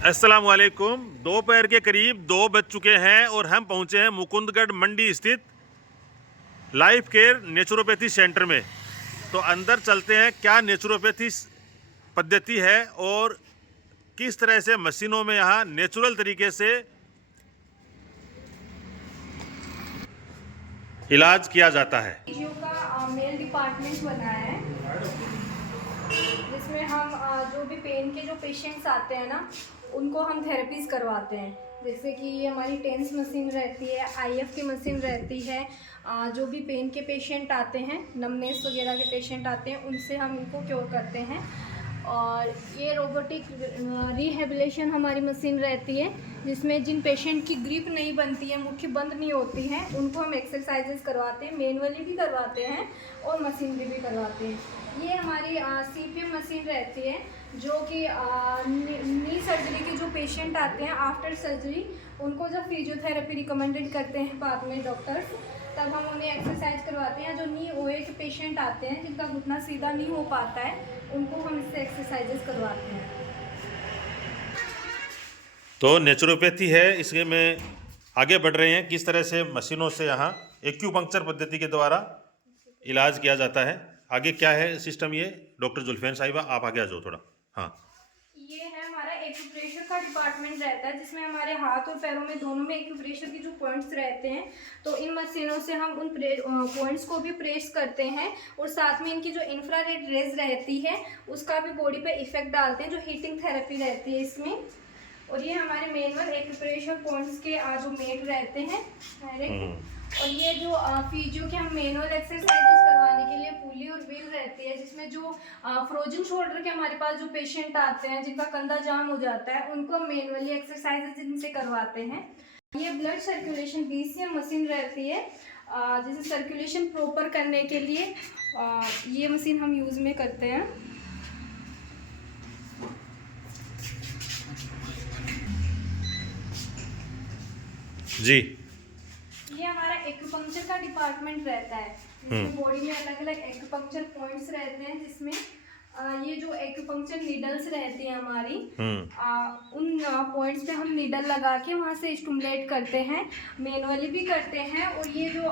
अस्सलाम वालेकुम। दोपहर के करीब 2 बज चुके हैं और हम पहुंचे हैं मुकुंदगढ़ मंडी स्थित लाइफ केयर नेचुरोपैथी सेंटर में। तो अंदर चलते हैं, क्या नेचुरोपैथी पद्धति है और किस तरह से मशीनों में यहाँ नेचुरल तरीके से इलाज किया जाता है। फिजियो का मेल डिपार्टमेंट बनाया है जिसमें हम जो भी पेन के जो पेशेंट्स आते हैं ना, उनको हम थेरेपीज करवाते हैं। जैसे कि ये हमारी टेंस मशीन रहती है, आईएफ की मशीन रहती है। जो भी पेन के पेशेंट आते हैं, नमनेस वगैरह के पेशेंट आते हैं, उनसे हम इनको क्योर करते हैं। और ये रोबोटिक रिहेबिलिटेशन हमारी मशीन रहती है, जिसमें जिन पेशेंट की ग्रिप नहीं बनती है, मुट्ठी बंद नहीं होती है, उनको हम एक्सरसाइजेस करवाते हैं, मैनुअली भी करवाते हैं और मशीनरी भी करवाते हैं। ये हमारी सीपीएम मशीन रहती है, जो कि नी सर्जरी के जो पेशेंट आते हैं आफ्टर सर्जरी, उनको जब फिजियोथेरेपी रिकमेंडेड करते हैं बाद में डॉक्टर्स, तब हम उन्हें एक्सरसाइज करवाते हैं। जो नी ओए के पेशेंट आते हैं, जिनका घुटना सीधा नहीं हो पाता है, उनको हम इससे एक्सरसाइजेस करवाते हैं। तो नेचुरोपैथी है, इसके में आगे बढ़ रहे हैं किस तरह से मशीनों से यहाँ एक्यूपंक्चर पद्धति के द्वारा इलाज किया जाता है। आगे क्या है सिस्टम, ये डॉक्टर जुल्फैन साहिबा आप आगे आ जाओ थोड़ा। हाँ, ये है हमारा एक्यूप्रेशर का डिपार्टमेंट रहता है, जिसमें हमारे हाथ और पैरों में दोनों में एक्यूप्रेशर के जो पॉइंट्स रहते हैं, तो इन मशीनों से हम उन पॉइंट्स को भी प्रेस करते हैं और साथ में इनकी जो इंफ्रारेड रेज रहती है उसका भी बॉडी पे इफेक्ट डालते हैं, जो हीटिंग थेरेपी रहती है इसमें। और ये हमारे मैनुअल एक्यूप्रेशर पॉइंट्स के जो मेट रहते हैं डायरेक्ट। और ये जो फिजियो के हम मैनुअल एक्सरसाइजेस करवाने के लिए पुली और व्हील रहती है, जिसमें जो फ्रोजन शोल्डर के हमारे पास जो पेशेंट आते हैं, जिनका कंधा जाम हो जाता है, उनको हम मैनुअली एक्सरसाइजेस जिनसे करवाते हैं। ये ब्लड सर्कुलेशन बीसीएम मशीन रहती है, जिसे सर्कुलेशन प्रॉपर करने के लिए ये मशीन हम यूज़ में करते हैं। जी, ये हमारा एक्यूपंक्चर का डिपार्टमेंट रहता है, जिसमें बॉडी में अलग अलग एक्यूपंक्चर पॉइंट्स रहते हैं, जिसमें ये जो एक्यूपंक्चर नीडल्स रहती हैं हमारी, उन पॉइंट्स पे हम नीडल लगा के वहाँ से स्टिमुलेट करते हैं, मैनुअली भी करते हैं। और ये जो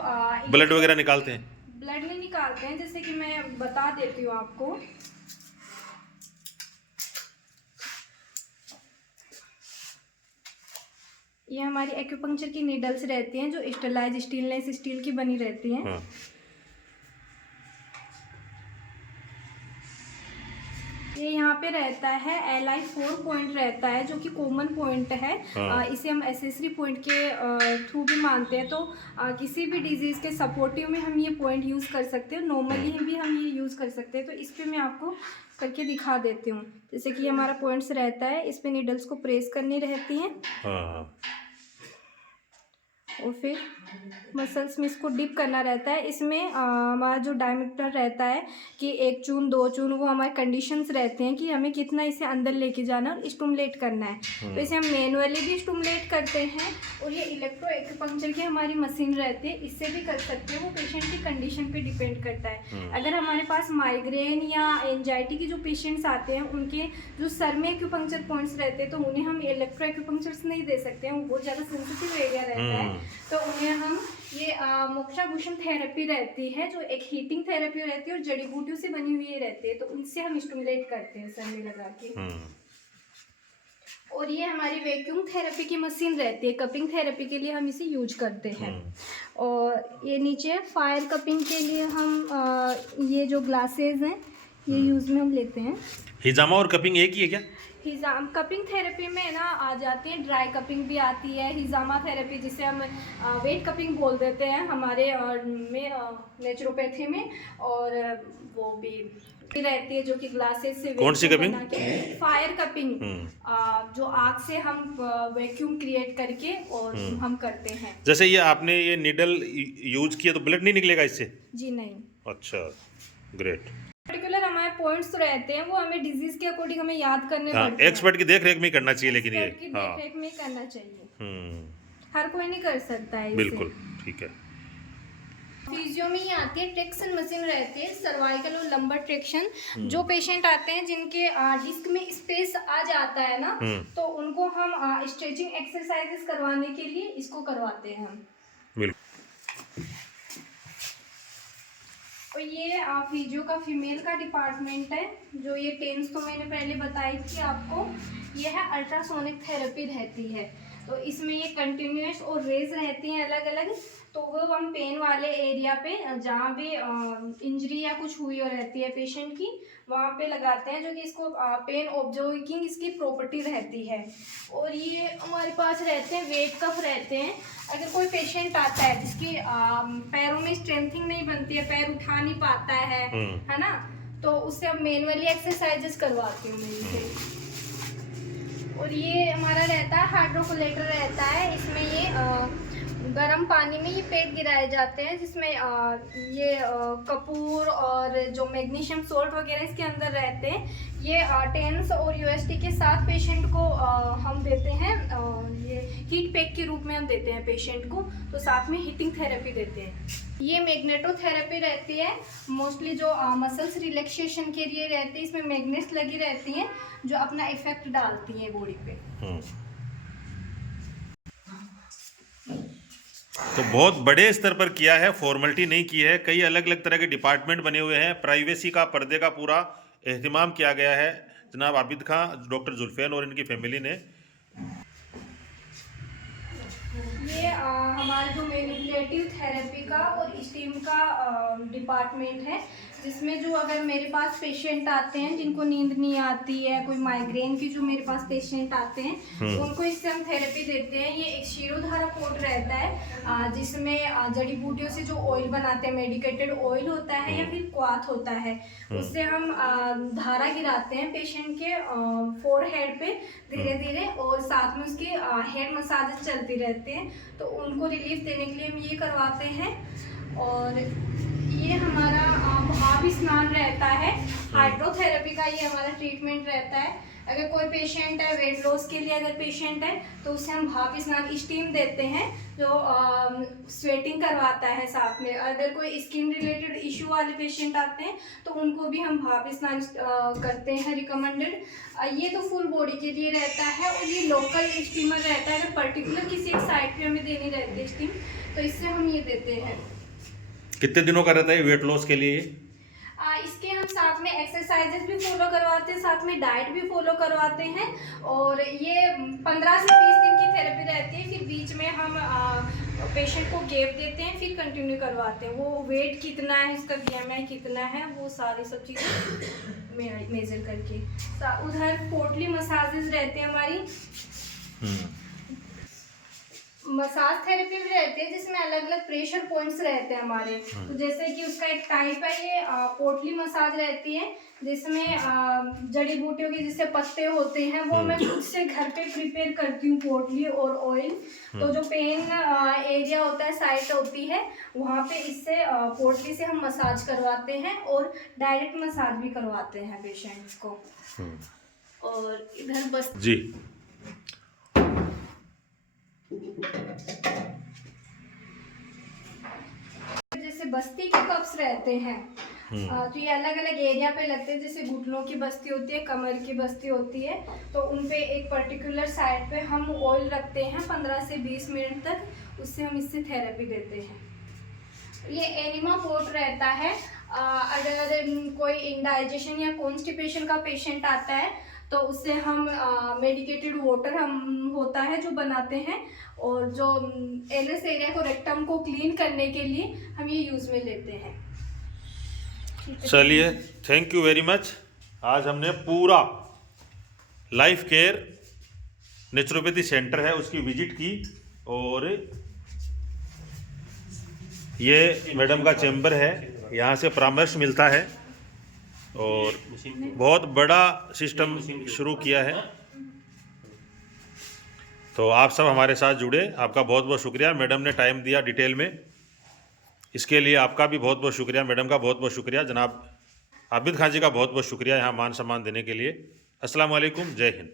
ब्लड वगैरह निकालते हैं? ब्लड नहीं निकालते हैं, जैसे कि मैं बता देती हूँ आपको। ये हमारी एक्यूपंक्चर की नीडल्स रहती हैं, जो स्टेलाइज स्टेनलेस स्टील की बनी रहती हैं। हाँ। ये यहाँ पे रहता है LI 4 पॉइंट रहता है, जो कि कॉमन पॉइंट है। हाँ। इसे हम एसेसरी पॉइंट के थ्रू भी मानते हैं। तो किसी भी डिजीज़ के सपोर्टिव में हम ये पॉइंट यूज़ कर सकते हैं, नॉर्मली भी हम ये यूज़ कर सकते हैं। तो इस पर मैं आपको करके दिखा देती हूँ। जैसे कि हमारा पॉइंट्स रहता है, इस पर नीडल्स को प्रेस करनी रहती हैं। हाँ। और फिर मसल्स में इसको डिप करना रहता है। इसमें हमारा जो डायमीटर रहता है कि 1 चून 2 चून, वो हमारे कंडीशंस रहते हैं कि हमें कितना इसे अंदर लेके जाना और स्टिमुलेट करना है। तो इसे हम मैनुअली भी स्टिमुलेट करते हैं, और ये इलेक्ट्रो एक्यूपंक्चर की हमारी मशीन रहती है, इससे भी कर सकते हैं। वो पेशेंट की कंडीशन पे डिपेंड करता है। अगर हमारे पास माइग्रेन या एंजाइटी के जो पेशेंट्स आते हैं, उनके जो सर में एक्यूपंक्चर पॉइंट्स रहते हैं, तो उन्हें हम इलेक्ट्रो एक्यूपंक्चर्स नहीं दे सकते हैं, वो बहुत ज़्यादा सेंसिटिव एरिया रहता है। तो उन्हें हम ये मोक्षाभूषण थेरेपी रहती है, जो एक हीटिंग थेरेपी रहती है और जड़ी बूटियों से बनी हुई रहती है, तो उनसे हम स्टिमुलेट करते हैं सर में लगा के। और ये हमारी वैक्यूम थेरेपी की मशीन रहती है, कपिंग थेरेपी के लिए हम इसे यूज करते हैं। और ये नीचे फायर कपिंग के लिए हम ये जो ग्लासेस हैं, ये यूज में हम लेते हैं। हिजामा और कपिंग एक ही है क्या? हिजाम कपिंग थेरेपी में ना आ जाती है, ड्राई कपिंग भी आती है, हिजामा थेरेपी जिसे हम वेट कपिंग बोल देते हैं हमारे में नेचुरोपैथी में। और वो भी रहती है, जो कि ग्लासेस से कौन सी कपिंग? फायर कपिंग, जो आग से हम वैक्यूम क्रिएट करके और हम करते हैं। जैसे ये आपने ये नीडल यूज किया तो ब्लड नहीं निकलेगा इससे? जी नहीं। अच्छा, ग्रेट। पर्टिकुलर हमारे पॉइंट्स तो रहते हैं, वो हमें डिजीज के अकॉर्डिंग हमें याद करने पड़ते हैं। एक्सपर्ट की देख रेख में करना चाहिए, लेकिन ये देख रेख में करना चाहिए, हर कोई नहीं कर सकता है। बिल्कुल ठीक है। फिजियो में ही आती है ट्रेक्शन मशीन रहती है, सर्वाइकल और लंबर ट्रेक्शन। जो पेशेंट आते हैं जिनके डिस्क में स्पेस आ जाता है ना, तो उनको हम स्ट्रेचिंग एक्सरसाइजेस करवाने के लिए इसको करवाते हैं हम। बिल्कुल। और ये फिजियो का फीमेल का डिपार्टमेंट है। जो ये टेंस तो मैंने पहले बताई थी आपको, ये है अल्ट्रासोनिक थेरेपी रहती है। तो इसमें ये कंटिन्यूस और रेज रहती हैं अलग अलग। तो वो हम पेन वाले एरिया पे जहाँ भी इंजरी या कुछ हुई हो रहती है पेशेंट की, वहाँ पे लगाते हैं, जो कि इसको पेन ऑब्जर्विंग इसकी प्रॉपर्टी रहती है। और ये हमारे पास रहते हैं वेट कफ रहते हैं। अगर कोई पेशेंट आता है जिसकी पैरों में स्ट्रेंथिंग नहीं बनती है, पैर उठा नहीं पाता है ना, तो उससे अब मैनुअली एक्सरसाइजेस करवाती हूँ मैं इसे। और ये हमारा रहता है हाइड्रोकोलेटर रहता है। इसमें ये गर्म पानी में ये पेट गिराए जाते हैं, जिसमें ये कपूर और जो मैग्नीशियम सोल्ट वगैरह इसके अंदर रहते हैं। ये टेंस और यूएसटी के साथ पेशेंट को हम देते हैं, ये हीट पैक के रूप में हम देते हैं पेशेंट को। तो साथ में हीटिंग थेरेपी देते हैं। ये मैग्नेटोथेरेपी रहती है, मोस्टली जो मसल्स रिलैक्सेशन के लिए रहती है। इसमें मैग्नेट्स लगी रहती हैं जो अपना इफेक्ट डालती हैं बॉडी पे। तो बहुत बड़े स्तर पर किया है, फॉर्मेलिटी नहीं की है। कई अलग अलग तरह के डिपार्टमेंट बने हुए हैं, प्राइवेसी का, पर्दे का पूरा एहतिमाम किया गया है जनाब आबिद खां, डॉक्टर जुल्फैन और इनकी फैमिली ने। ये हमारा जो मैनिपुलेटिव थेरेपी का और स्टीम का डिपार्टमेंट है, जिसमें जो अगर मेरे पास पेशेंट आते हैं जिनको नींद नहीं आती है, कोई माइग्रेन की जो मेरे पास पेशेंट आते हैं, उनको इससे हम थेरेपी देते हैं। ये एक शिरोधारा पोर्ट रहता है, जिसमें जड़ी बूटियों से जो ऑयल बनाते हैं, मेडिकेटेड ऑयल होता है या फिर क्वाथ होता है, उससे हम धारा गिराते हैं पेशेंट के फोरहेड पे धीरे धीरे, और साथ में उसकी हेड मसाज चलती रहती है। तो उनको रिलीफ देने के लिए हम ये करवाते हैं। और ये हमारा भाप स्नान रहता है, हाइड्रोथेरेपी का ये हमारा ट्रीटमेंट रहता है। अगर कोई पेशेंट है वेट लॉस के लिए, अगर पेशेंट है तो उसे हम भाप स्नान स्टीम देते हैं, जो स्वेटिंग करवाता है साथ में। अगर कोई स्किन रिलेटेड इशू वाले पेशेंट आते हैं तो उनको भी हम भाप स्नान करते हैं, रिकमेंडेड। ये तो फुल बॉडी के लिए रहता है। और ये लोकल स्टीमर रहता है, अगर पर्टिकुलर किसी एक साइड पे हमें देनी रहती है स्टीम, तो इससे हम ये देते हैं। कितने दिनों का रहता है वेट लॉस के लिए? इसके हम साथ में एक्सरसाइजेस भी फॉलो करवाते हैं, साथ में डाइट भी फॉलो करवाते हैं। और ये 15 से 20 दिन की थेरेपी रहती है। फिर बीच में हम पेशेंट को गैप देते हैं, फिर कंटिन्यू करवाते हैं। वो वेट कितना है, इसका BMI कितना है, वो सारी सब चीज़ें मेजर करके। उधर पोटली मसाजेस रहते हैं हमारी। मसाज थेरेपी भी रहती है, जिसमें अलग अलग प्रेशर पॉइंट्स रहते हैं हमारे। तो जैसे कि उसका एक टाइप है, ये पोटली मसाज रहती है, जिसमें जड़ी बूटियों के जैसे पत्ते होते हैं, वो मैं खुद से घर पे प्रिपेयर करती हूँ, पोटली और ऑयल। तो जो पेन एरिया होता है, साइट होती है, वहाँ पे इससे पोटली से हम मसाज करवाते हैं और डायरेक्ट मसाज भी करवाते हैं पेशेंट्स को। और इधर बस जी जैसे बस्ती के कप्स रहते हैं, तो ये अलग अलग एरिया पे लगते हैं। जैसे घुटनों की बस्ती होती है, कमर की बस्ती होती है, तो उन पे एक पर्टिकुलर साइड पे हम ऑयल रखते हैं 15 से 20 मिनट तक, उससे हम इससे थेरेपी देते हैं। ये एनिमा पोर्ट रहता है। अगर कोई इंडाइजेशन या कॉन्स्टिपेशन का पेशेंट आता है तो उससे हम मेडिकेटेड वाटर हम होता है जो बनाते हैं, और जो एनएस एरिया को, रेक्टम को क्लीन करने के लिए हम ये यूज़ में लेते हैं। चलिए, थैंक यू वेरी मच। आज हमने पूरा लाइफ केयर नेचुरोपैथी सेंटर है उसकी विजिट की, और ये मैडम का चैम्बर है, यहाँ से परामर्श मिलता है, और बहुत बड़ा सिस्टम शुरू किया है। तो आप सब हमारे साथ जुड़े, आपका बहुत बहुत शुक्रिया। मैडम ने टाइम दिया डिटेल में, इसके लिए आपका भी बहुत बहुत शुक्रिया, मैडम का बहुत बहुत शुक्रिया, जनाब आबिद खान जी का बहुत बहुत शुक्रिया यहाँ मान सम्मान देने के लिए। अस्सलाम वालेकुम, जय हिंद।